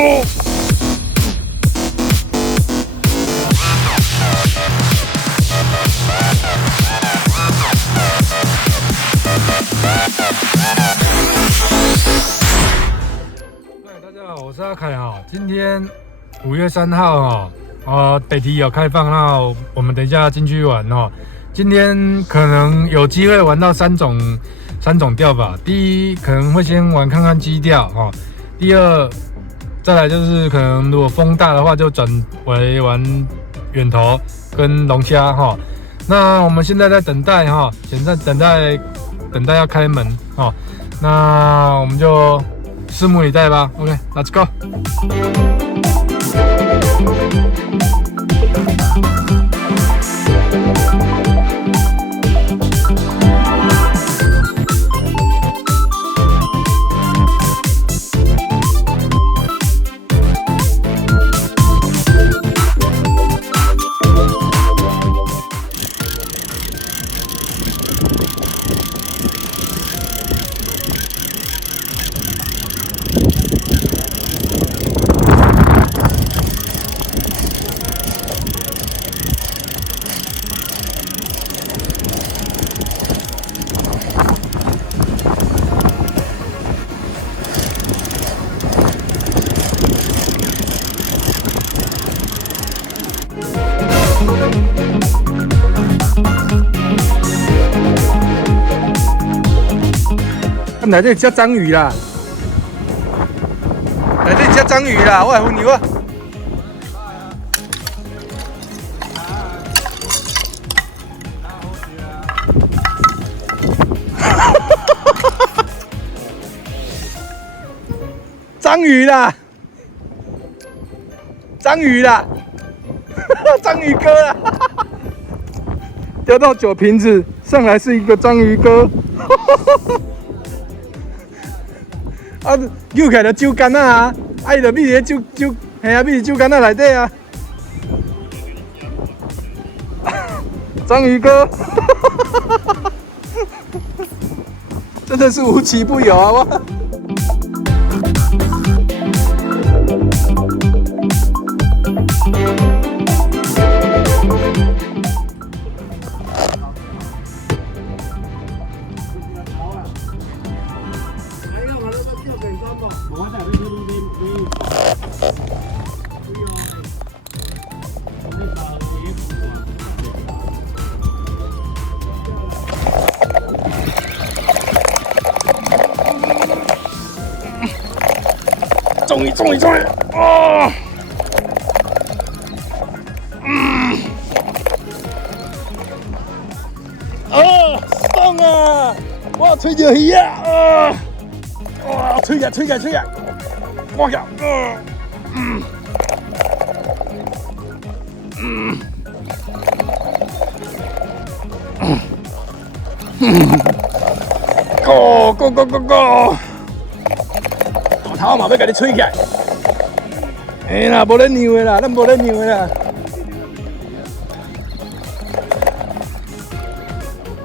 大家好，我是阿凯哈。今天5月3号哈，北堤有开放，那我们等一下进去玩哈。今天可能有机会玩到三种钓法。第一可能会先玩看看基钓哈，第二再来就是可能如果风大的话就转为玩远投跟龙虾哈。那我们现在在等待哈，现在等待要开门哈。那我们就拭目以待吧。OK，Let's go。内底吃章鱼啦，内底吃章鱼啦，我来分你我。章鱼啦，章鱼啦，章鱼哥啦，钓到酒瓶子，上来是一个章鱼哥。啊，扭起来就酒干啊！啊，伊就秘伫酒，嘿啊，秘伫酒干内底啊！章鱼哥，真的是无奇不有啊！我。终于啊！爽啊！我吹着鱼啊！哇，吹起！我靠！Go！ 头嘛要甲你吹起来，啦，无咧让的啦，咱无咧让的啦。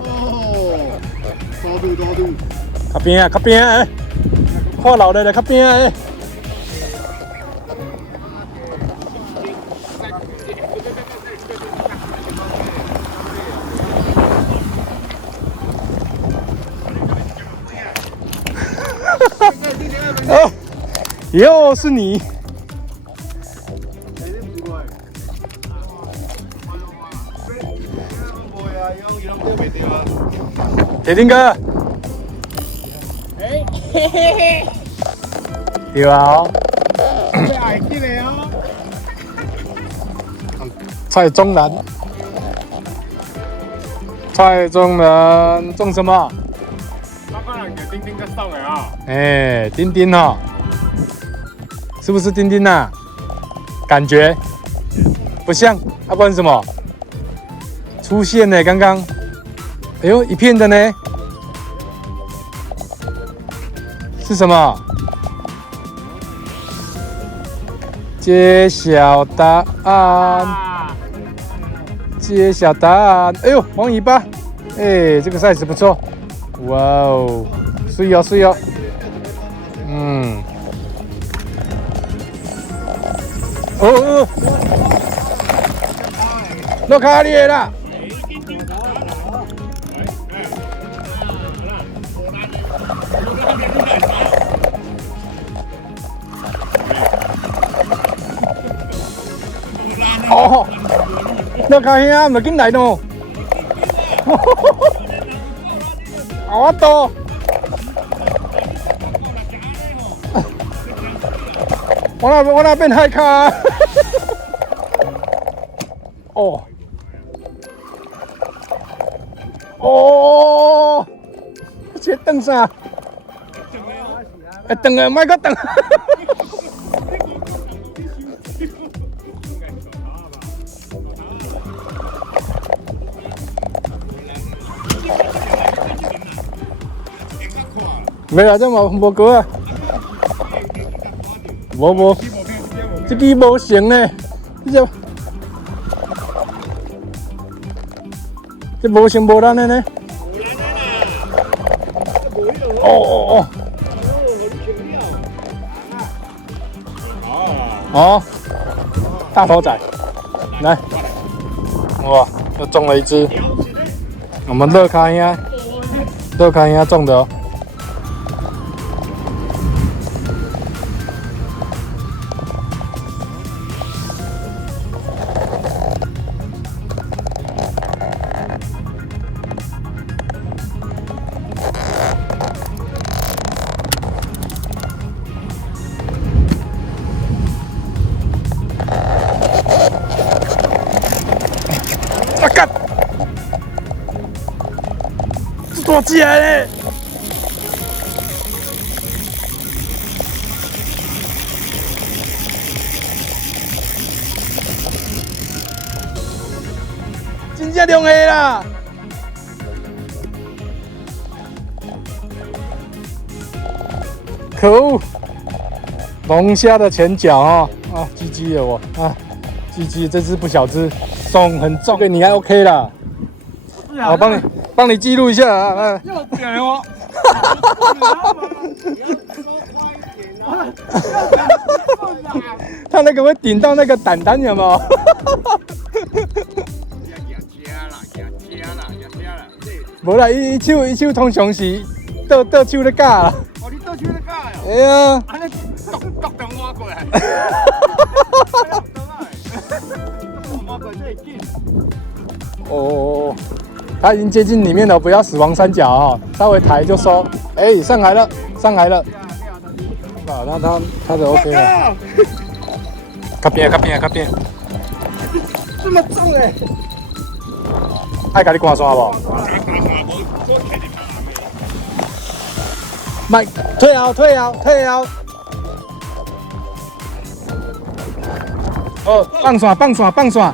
哦，大度。较边啊，看老的啦，较边啊。哦，又是你！铁丁哥，对啊，蔡中南种什么？丁丁在上来啊！哎，丁丁哈，是不是丁丁啊？感觉不像，不然什么？出现呢？刚刚，哎呦，一片的呢，是什么？揭晓答案！揭晓答案！哎呦，黄尾巴！哎，这个 size 不错。哇哦，水哦，嗯。哦，落卡你的啦。哦，落卡兄，唔紧来喏。好多。我那变海卡。哦。哦。这等啥？等啊，卖个等。没啦，这无过啊。无，这支无成呢，这无成无咱的呢。哦。哦，大头仔，来，哇，又中了一只。我们乐咖呀，中的哦。啊干！躲起来嘞！真正两个啦！可恶！龙虾的前脚啊，GG 了我啊，GG 这只不小只，重很重，对你还 OK 啦。我帮你记录一下啊。要点哦。他那个会顶到那个蛋蛋有没有？无啦，伊手通常是倒手咧夹啦。哦，你倒手咧夹呀？哎呀。安尼角度换过来。换过来最紧。哦。它已经接近里面了，不要死亡三角啊、稍微抬就收。哎，上来了。啊，它的 OK 了。靠边。这么重哎！爱甲你关山无？卖，退后。哦，放线。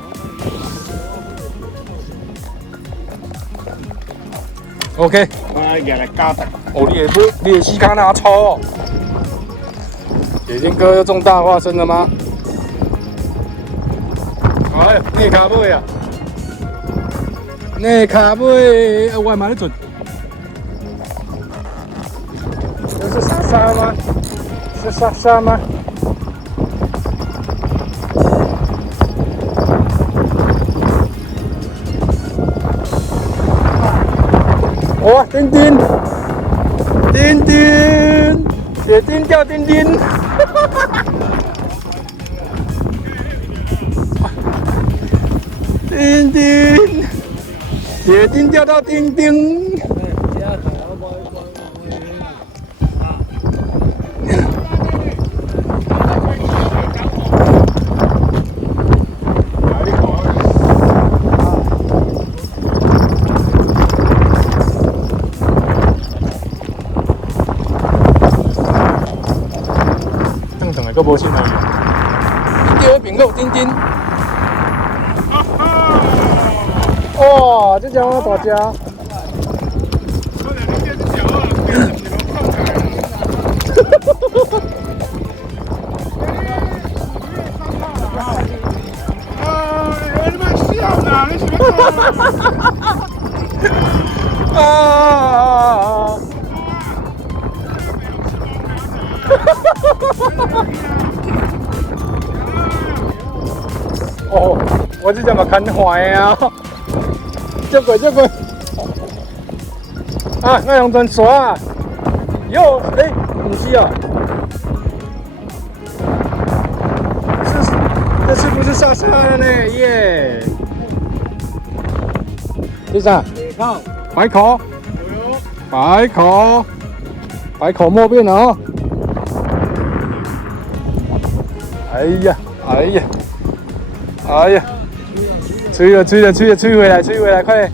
OK。哦，你的膝盖那粗哦。铁金哥又中大化身了吗？哎，内卡尾啊！内卡尾，我还蛮得准。这是沙吗？是沙吗？哇，丁，铁钉掉丁。铁钉掉到丁。等个无信而已。第二饼肉丁。哇，这家伙大只。你们笑呢？你是不是？啊！哦，我这只嘛看坏啊！接过。啊，那用针刷啊！哟，不是哦，这是不是沙沙了呢？耶！这啥？白口。白口莫变哦！哎呀！吹回来，快点！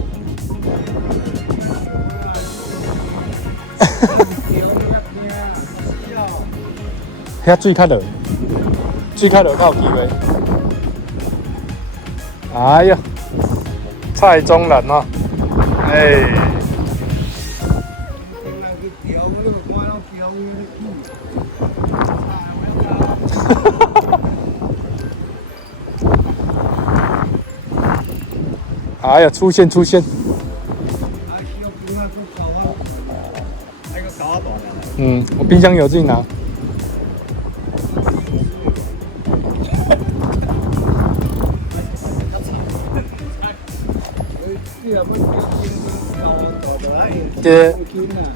遐水较热，较有机会。哎呀，蔡宗南哦，哎。哎呀，出现！我冰箱有，自己拿。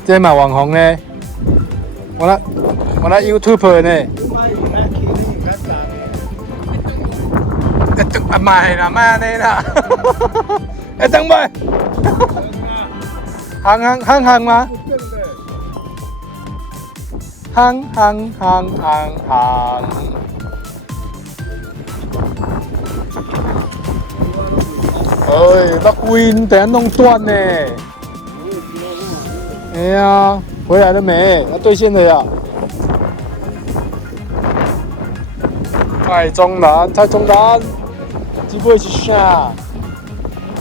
这嘛网红呢，我那 YouTube 呢。卖啦，卖安尼啦，等卖，行吗？行。哎，那龟等下弄断呢。哎呀，回来了没？要兑现了呀。蔡宗南，机会是啥？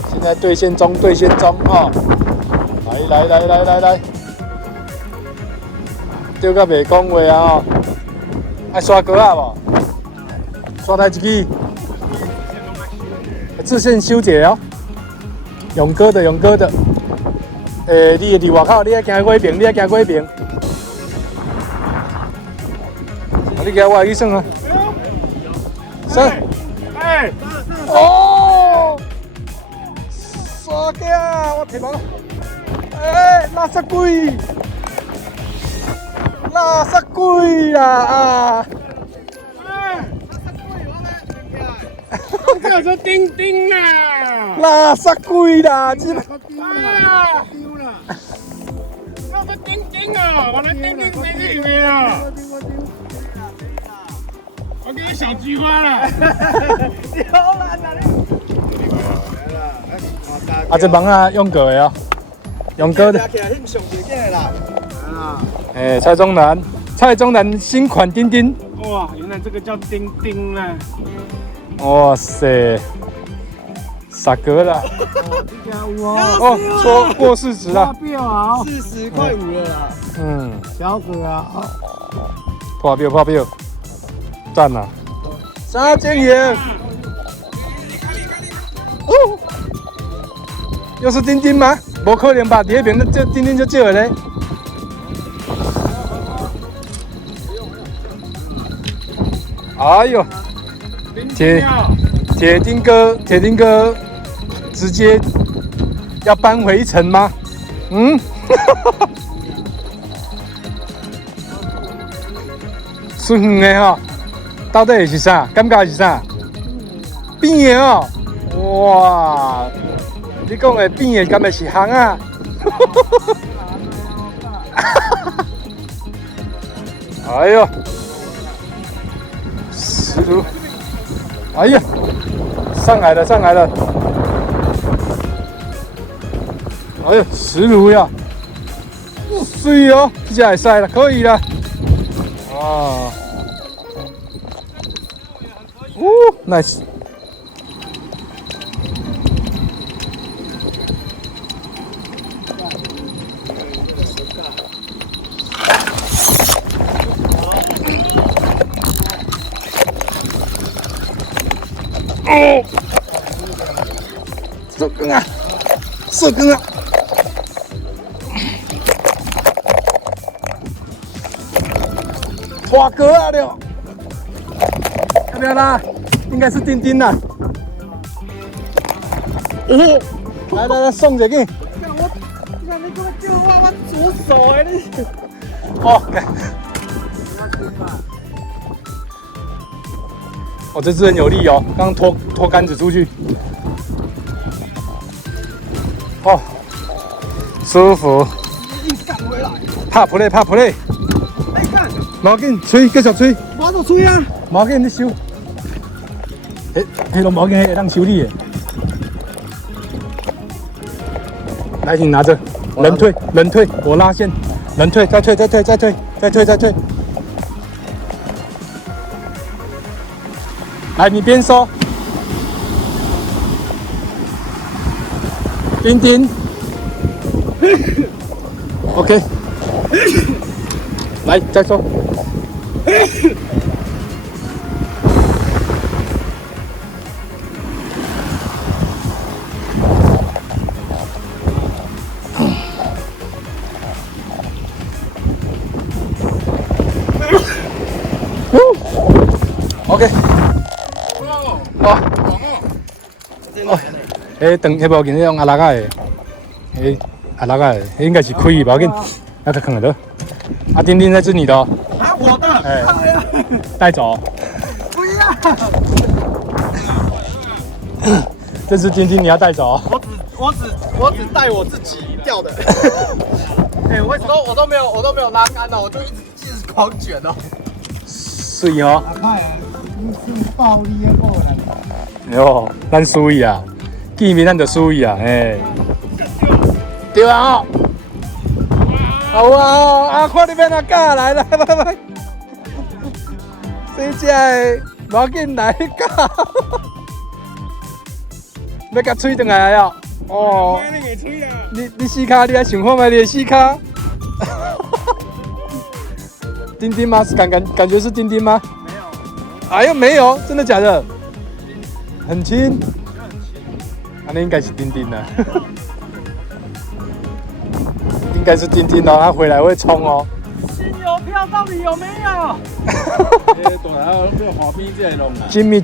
现在兑现中哦！来，钓到袂讲话啊！哦，爱刷歌啊无？刷台一支，自信修解哦。勇哥的。你伫外口，你爱行过边，你给我去算啊！算。哦，傻仔，我提毛，垃圾鬼啦啊！这是丁啦，垃圾鬼啦，这丢了，那是丁啊，我来丁没去啊。我给你小菊花了，这帮啊用过的哦，用过的。蔡宗南新款丁丁。哇，原来这个叫丁啦。哇塞，傻哥啦！哦，过40了。40块5了啦。小哥啊，破标，赞啦！3件赢。哦，又是丁丁吗？不可能吧？第一边这丁丁就借了嘞。哎呦！铁丁哥，直接要搬回城吗？顺的哦，到底是啥？感觉是啥？变的哦，哇！你讲的变的，敢会是行啊？哎呦，石头！哎呀，上来了！哎呦，石炉呀，水哦，这下也晒了，可以了。哇，nice。哦，射根啊！花哥啊了，要不要拉？应该是丁丁啦。哦，来来来，送一个。你看你给我叫我左手的你。哦，干。哦，这只很有力哦，刚拖杆子出去。哦，舒服。硬赶回来。拍 play，拍 play。哎，看，冇要紧，吹，继续吹。我都吹啊。冇要紧，你收。迄拢冇要紧，会当修理的。来，你拿着，人退，人退，我拉线，人退，再退，再退，再退，再退，再退。来，你边收。丁丁。OK。来，再收。OK。哦。哦。等迄无紧，迄种阿拉个的，阿拉个的，应该是开的，无要紧，那个看得到。啊，丁丁，那是你的哦。啊，我的。哎呀，带走。不要。这只丁丁你要带走。我只带我自己钓的。哎，我都没有拉杆了，我就一直狂卷哦。水哦。阿凯，你是暴力的过来。哟，咱输伊啊，见面咱就输伊啊，嘿。对啊哦。好啊，啊，看你变哪架来了，拜拜。谁只的？无要紧来架。要甲吹转来哦。哦。你死卡，你来想看卖你的死卡。丁丁吗？是感觉是丁丁吗？没有。哎呦，没有，真的假的？很轻。啊，那应该是丁丁了。应该是丁丁哦，他回来会冲哦。新邮票到底有没有？大头这个滑冰这弄啊。Jimmy。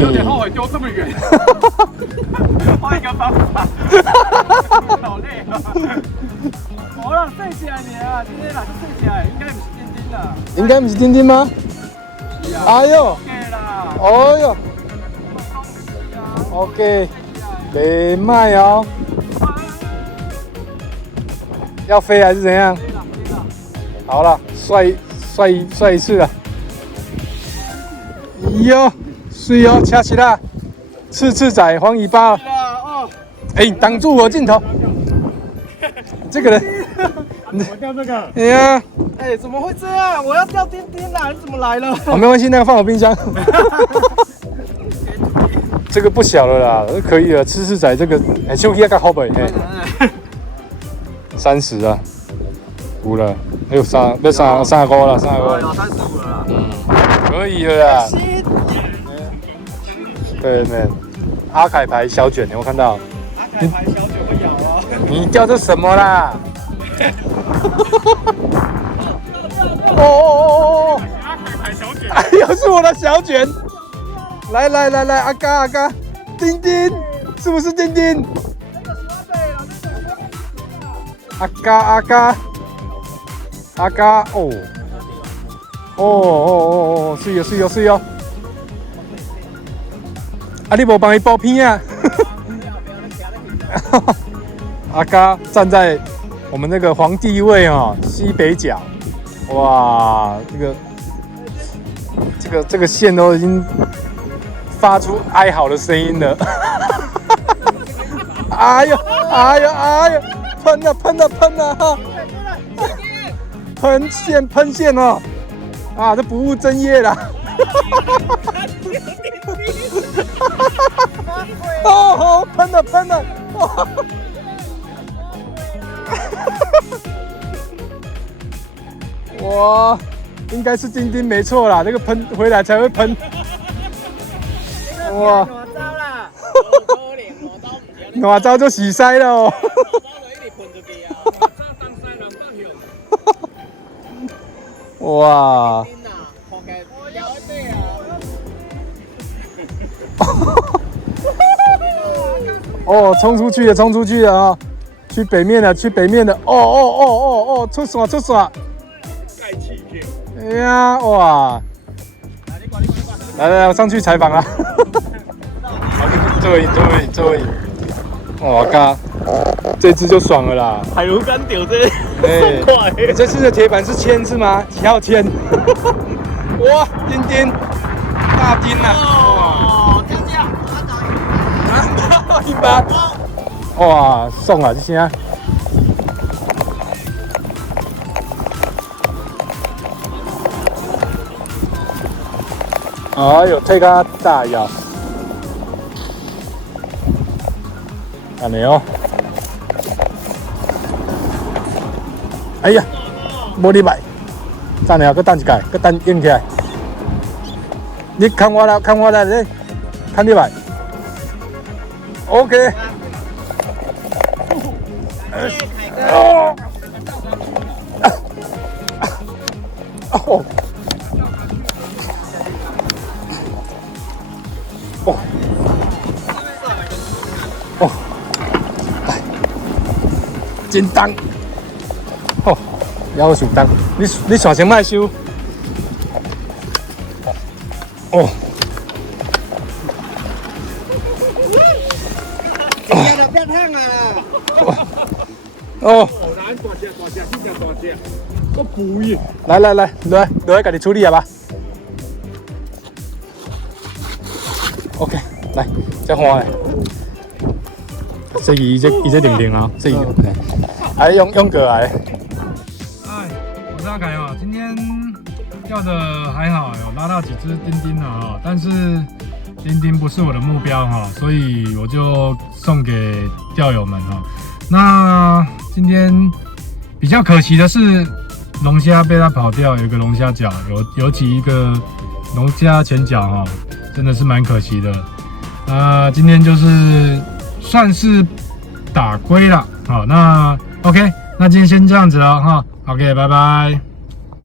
有点后悔丢这么远。换一个方法。好累啊！好了，睡起来你啊！今天哪就睡起来，应该不是丁丁的。应该不是丁丁吗？哎呦！对啦。哦呦 ！OK。没卖哦。要飞还是怎样？好了，帅一次了。哟，水哦，掐起啦！刺仔黄尾巴。哎，挡住我镜头。这个人。我钓这个。哎呀。哎，怎么会这样？我要钓丁丁啦！你怎么来了？哦，没关系，那个放我冰箱。这个不小了啦，可以了。刺仔这个，哎，手机要好呗，嘿，30啊，5了，哎呦35了，35了。35了。可以了啦。对对，阿凯牌小卷，有没有看到？阿凯牌小卷会咬啊！你钓这什么啦？哦！阿凯牌小卷。哎呦，是我的小卷。来，阿嘎，丁丁，是不是丁丁？阿嘎，哦，水哦。啊，你无帮伊包片啊？阿嘎站在我们那个皇帝位哦，西北角。哇，这个线都已经发出哀嚎的声音了。哎呦，喷了！喷线哦！啊，这不务正业啦！哦，喷了！哇，应该是丁丁没错啦，这个喷回来才会喷。哇！哪招就洗腮了哦！哇！哦，冲出去了，冲出去了啊！去北面了，去北面了。哦，出线出线！哎呀，哇！来，我上去采访啦。座位。哇靠！这只就爽了啦！海螺干屌这送快！这次的铁板是铅是吗？几号铅？哇，丁丁，大丁啊！哦，这样，一把，哇，爽啊！这些。哎呦，推个大呀！安尼哦。哎呀，无你歹，等下，搁等一届，搁等应起来。你看我来，你看你歹。OK。哦。哦。哦。来，真重。哦，要受重，你线先莫收。哦。这个变烫啊！哦。大只，这条大只，个肥。来，落来，家己处理下吧。OK， 来，这换诶。这伊这定啊，这伊，还用过来。哎，我是阿凯哦，今天钓的还好，有拉到几只丁丁了哈，但是丁丁不是我的目标哈，所以我就送给钓友们哈。那今天比较可惜的是，龙虾被它跑掉，有一个龙虾脚，尤其一个龙虾前脚哈，真的是蛮可惜的。今天就是算是打龟了，好，那 OK， 那今天先这样子了哈 ，OK， 拜拜。